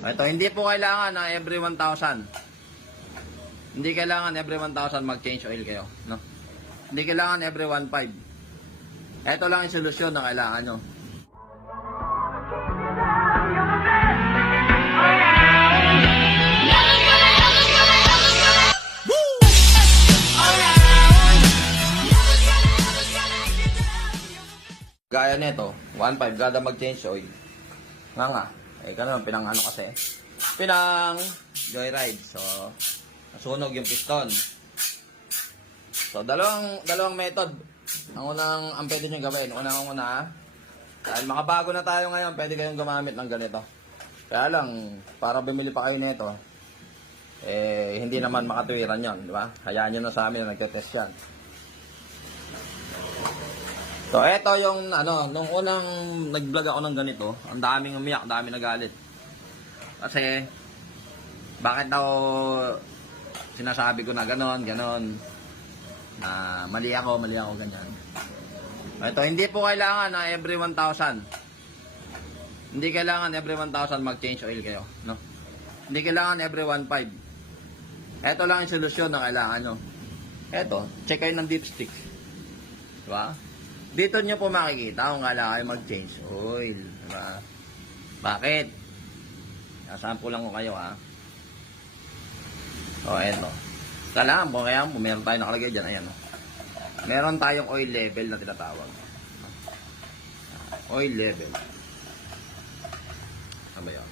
Ito, hindi po kailangan na every 1,000. Hindi kailangan every 1,000 mag-change oil kayo. No? Hindi kailangan every 1,500. Ito lang yung solusyon na kailangan nyo. Gaya nito, 1,500 kada mag-change oil. Nga. Eh, ganun, pinang ano kasi. Pinang joyride. So, nasunog yung piston. So, dalawang method. Ang pwede nyo gawin. Una, dahil makabago na tayo ngayon, pwede kayong gumamit ng ganito. Kaya lang, para bumili pa kayo nito, eh, hindi naman makatwiran yon, di ba? Hayaan nyo na sa amin na nagtetest yan. So, eto yung, nung unang nag-vlog ako ng ganito, ang daming umiyak, ang daming nagalit. Kasi, bakit daw sinasabi ko na ganon, na mali ako, ganyan. Ito, hindi po kailangan na every 1,000. Hindi kailangan every 1,000 mag-change oil kayo, no? Hindi kailangan every 1,500. Ito lang yung solusyon na kailangan nyo. Ito, check kayo ng dipstick. Diba? Dito nyo po makikita kung kailangan kayo mag-change oil. Diba? Bakit? Nasample lang ko kayo, ha? O, eto. Kailangan po, kaya meron tayo nakalagay dyan. Ayan, o. Meron tayong oil level na tinatawag. Oil level. Ano ba yun?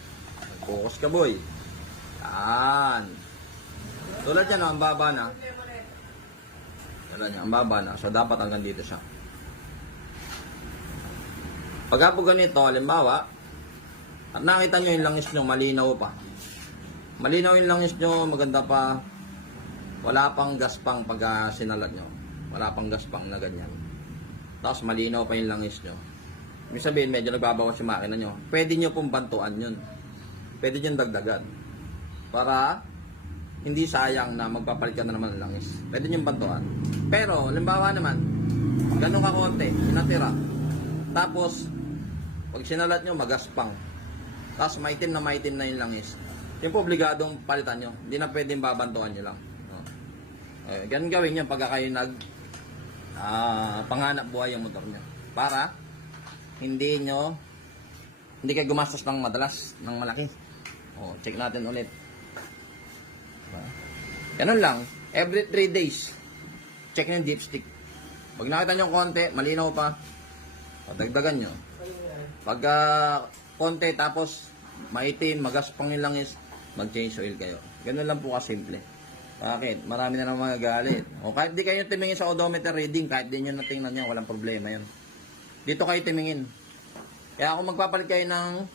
Focus ka, boy. Yan. Tulad yan, ang baba na. Tulad yan, ang baba na. So, dapat hanggang dito siya. Pagka po ganito, halimbawa, at nakita nyo yung langis nyo, malinaw pa. Malinaw yung langis nyo, maganda pa. Wala pang gaspang pagka sinalat nyo. Wala pang gaspang na ganyan. Tapos malinaw pa yung langis nyo. Ibig sabihin, medyo nagbabawas yung makina nyo. Pwede nyo pong bantuan yun. Pwede nyo dagdagan. Para hindi sayang na magpapalit ka na naman ng langis. Pwede nyo bantuan. Pero, halimbawa naman, ganun ka konti, inatira. Tapos, pag sinalat nyo, magaspang. Tapos, maitim na yung langis. Yung po, obligadong palitan nyo. Hindi na pwedeng babantuan nyo lang. Ganun gawin nyo pagka kayo panghanap buhay yung motor nyo. Para, hindi kayo gumastos ng madalas, ng malaki. Check natin ulit. Ganun lang. Every 3 days, check nyo yung dipstick. Pag nakita nyo konti, malinaw pa, dagdagan nyo. Pagka konti, tapos maitim, magaspang yung langis, mag-change oil kayo. Ganun lang po kasimple. Bakit? Marami na naman magagalit. O kahit di kayo tumingin sa odometer reading, kahit di nyo natingnan nyo, walang problema yun. Dito kayo tumingin. Kaya kung magpapalit kayo ng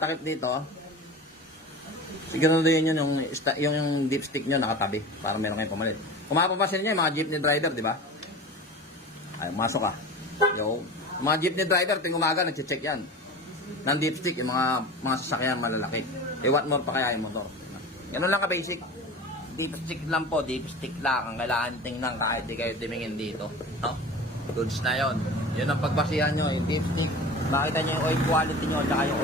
takip dito, siguraduhin nyo yung dipstick nyo nakatabi para meron kayong pamalit. Kung mapapasin nyo, yung mga jeepney driver, di ba? Ay, masok ka. Yung mga jeepney driver, ting umaga, nag-check yan. Ng dipstick, yung mga sasakyan malalaki. What more pa kaya yung motor. Ganun lang ka-basic. Dipstick lang po, dipstick lang. Ang kailangan tingnan kahit di kayo tumingin dito. No? Goods na yon. Yun ang pagbasihan nyo, yung dipstick. Makita nyo yung oil quality nyo at saka yung